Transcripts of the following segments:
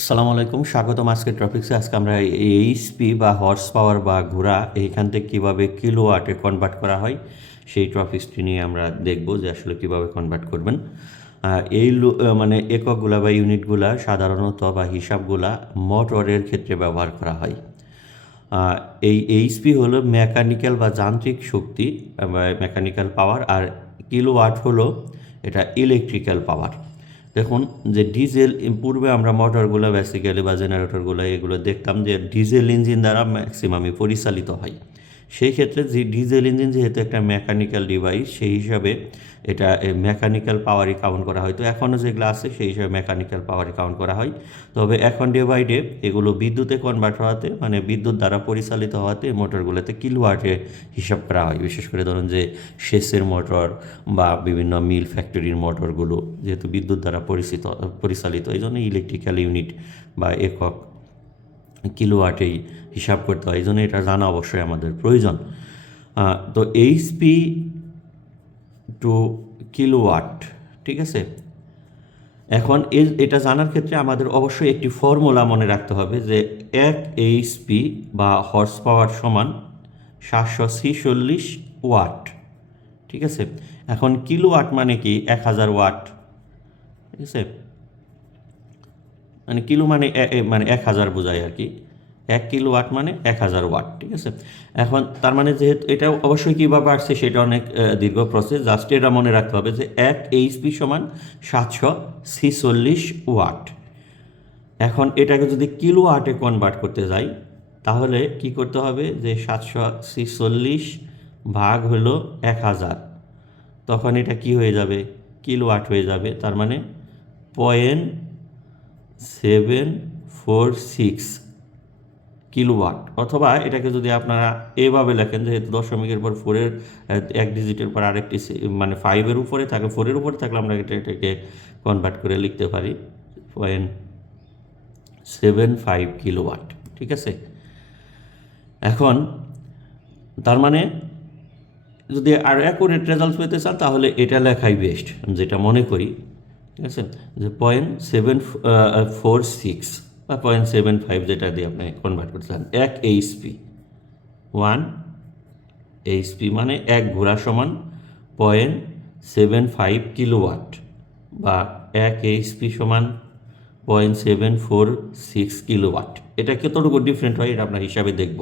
আসসালামু আলাইকুম, স্বাগতম আজকে টপিক্সে আজকে আমরা এইচপি বা হর্স পাওয়ার বা ঘোড়া, এইখান থেকে কীভাবে কিলো ওয়াটে কনভার্ট করা হয়, সেই টপিক্সটি নিয়ে আমরা দেখব যে আসলে কীভাবে কনভার্ট করবেন। এই মানে এককগুলা বা ইউনিটগুলা সাধারণত বা হিসাবগুলা মোটরের ক্ষেত্রে ব্যবহার করা হয়। এই এইচপি হলো মেকানিক্যাল বা যান্ত্রিক শক্তি মেকানিক্যাল পাওয়ার আর কিলো কিলোওয়াট হলো এটা ইলেকট্রিক্যাল পাওয়ার দেখুন যে ডিজেল পূর্বে আমরা মোটরগুলো বেসিক্যালি বা জেনারেটরগুলো এগুলো দেখতাম যে ডিজেল ইঞ্জিন দ্বারা ম্যাক্সিমামই পরিচালিত হয়। সেই ক্ষেত্রে যে ডিজেল ইঞ্জিন যেহেতু একটা মেকানিক্যাল ডিভাইস, সেই হিসাবে এটা মেকানিক্যাল পাওয়ারই কাউন্ট করা হয়। তো এখনও যেগুলো আছে, সেই হিসাবে মেকানিক্যাল পাওয়ারই কাউন্ট করা হয়। তবে এখন ডে বাই ডে এগুলো বিদ্যুতে কনভার্ট হওয়াতে মানে বিদ্যুৎ দ্বারা পরিচালিত হওয়াতে মোটরগুলোতে কিলোওয়াটে হিসাব করা হয়। বিশেষ করে ধরুন যে সেচের মোটর বা বিভিন্ন মিল ফ্যাক্টরির মোটরগুলো যেহেতু বিদ্যুৎ দ্বারা পরিচিত, পরিচালিত এই জন্য ইলেকট্রিক্যাল ইউনিট বা একক কিলোওয়াটেই হিসাব করতে হয়। এই জন্য এটা জানা অবশ্যই আমাদের প্রয়োজন। তো এইচপি টু কিলোওয়াট ঠিক আছে? এখন এটা জানার ক্ষেত্রে আমাদের অবশ্যই একটি ফর্মুলা মনে রাখতে হবে যে এক এইচপি বা হর্স পাওয়ার সমান সাতশো ছিচল্লিশ ওয়াট ঠিক আছে? এখন কিলো কিলোওয়াট মানে কি? এক হাজার ওয়াট ঠিক আছে? মানে কিলো মানে মানে এক হাজার বোঝায় আর কি। এক কিলো ওয়াট মানে এক হাজার ওয়াট, ঠিক আছে? এখন তার মানে যেহেতু এটা অবশ্যই কীভাবে আসছে সেটা অনেক দীর্ঘ প্রসেস জাস্ট এটা মনে রাখতে হবে যে এক এইচপি সমান সাতশো ছিচল্লিশ ওয়াট। এখন এটাকে যদি কিলো ওয়াটে কনভার্ট করতে যাই, তাহলে কি করতে হবে যে সাতশো ছিচল্লিশ ভাগ হলো এক হাজার। তখন এটা কি হয়ে যাবে? কিলো ওয়াট হয়ে যাবে, তার মানে point seven four six kilowatt. অথবা এটাকে যদি আপনারা এভাবে লেখেন, যেহেতু দশমিকের পর ফোরের এক ডিজিটের পর আরেকটি মানে ফাইভের উপরে থাকে ফোরের উপরে থাকলে আমরা এটা, এটাকে কনভার্ট করে লিখতে পারি। পয়েন্ট সেভেন ফাইভ কিলোওয়াট ঠিক আছে? এখন, তার মানে যদি আর অ্যাকুরেট রেজাল্ট পেতে চান, তাহলে এটা লেখাই বেস্ট যেটা মনে করি। ঠিক আছে? যে পয়েন্ট সেভেন ফোর সিক্স বা পয়েন্ট সেভেন ফাইভ যেটা দিয়ে আপনি কনভার্ট করতে চান, এক এইচপি ওয়ান এইচপি মানে এক ঘোড়া সমান পয়েন্ট সেভেন ফাইভ কিলোওয়াট বা এক এইচপি সমান point seven four six kilowatt এটা কতটুকু ডিফারেন্ট হয়? এটা আপনার হিসাবে দেখব।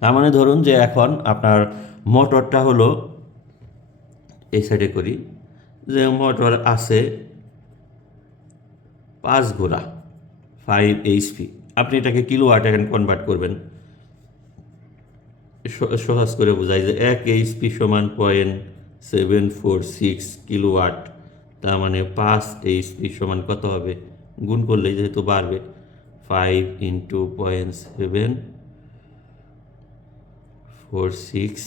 তার মানে ধরুন যে এখন আপনার মোটরটা হলো, এই সাইডে করি, যে মোটর আছে পাঁচ ঘোড়া ফাইভ এইচপি আপনি এটাকে কিলো ওয়াট এখন কনভার্ট করবেন। সহজ করে বোঝাই যে এক এইচপি সমান point seven four six kilowatt তার মানে পাঁচ এইচপি সমান কত হবে? গুণ করলেই যেহেতু বাড়বে five into point seven four six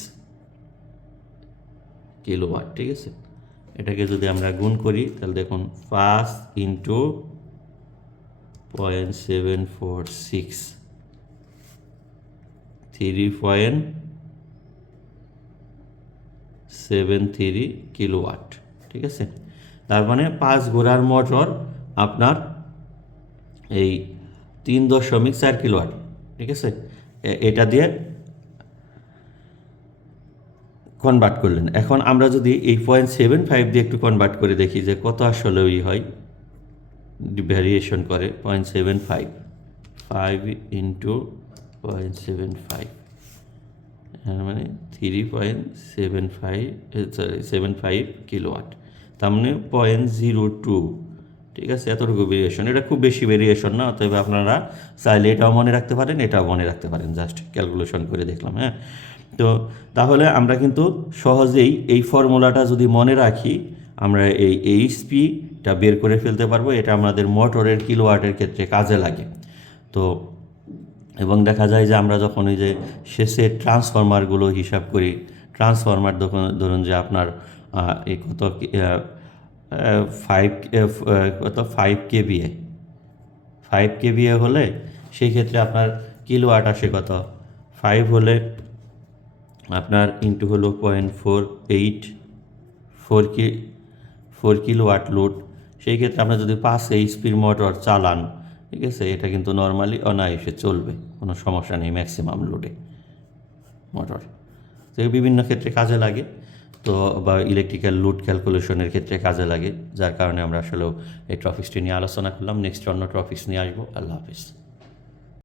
kilowatt ঠিক আছে? এটাকে যদি আমরা গুণ করি, তাহলে দেখুন, পাঁচ into point seven four six three point seven three kilowatt ঠিক আছে? তার মানে পাঁচ ঘোড়ার মোটর আপনার এই তিন দশমিক চার কিলোওয়াট ঠিক আছে? এটা দিয়ে কনভার্ট করলেন। এখন আমরা যদি এই পয়েন্ট সেভেন ফাইভ দিয়ে একটু কনভার্ট করে দেখি যে কত আসলে ওই হয়। ভ্যারিয়েশন করে point seven five five into point seven five মানে three point seven five sorry seven five kilowatt তার মানে পয়েন্ট জিরো টু ঠিক আছে? এতটুকু ভেরিয়েশন এটা খুব বেশি ভেরিয়েশন না, অতএব আপনারা চাইলে এটাও মনে রাখতে পারেন, এটাও মনে রাখতে পারেন জাস্ট ক্যালকুলেশন করে দেখলাম হ্যাঁ? তো তাহলে আমরা কিন্তু সহজেই এই ফর্মুলাটা যদি মনে রাখি, আমরা এই এইচপিটা বের করে ফেলতে পারব, এটা আমাদের মোটরের কিলোওয়াটের ক্ষেত্রে কাজে লাগে। তো, এবং দেখা যায় যে আমরা যখন ওই যে শেষের ট্রান্সফরমারগুলো হিসাব করি ট্রান্সফরমার যখন ধরুন যে আপনার এই কত ফাইভ কত ফাইভ কেবিএ ফাইভ কেবিএ হলে সেই ক্ষেত্রে আপনার কিলোওয়াট আসে কত? ফাইভ হলে আপনার ইন্টু হলো পয়েন্ট ফোর এইট ফোর কি ফোর কিলো ওয়াট লোড সেই ক্ষেত্রে আপনার যদি পাঁচ এইচপির মোটর চালান, ঠিক আছে? এটা কিন্তু নর্মালি অনায়াসে চলবে, কোনো সমস্যা নেই ম্যাক্সিমাম লোডে মোটর তো বিভিন্ন ক্ষেত্রে কাজে লাগে, তো বা ইলেকট্রিক্যাল লোড ক্যালকুলেশনের ক্ষেত্রে কাজে লাগে, যার কারণে আমরা আসলে এই ট্রফিক্সটি নিয়ে আলোচনা করলাম। নেক্সট অন্য ট্রফিক্স নিয়ে আসব। আল্লাহ হাফিজ।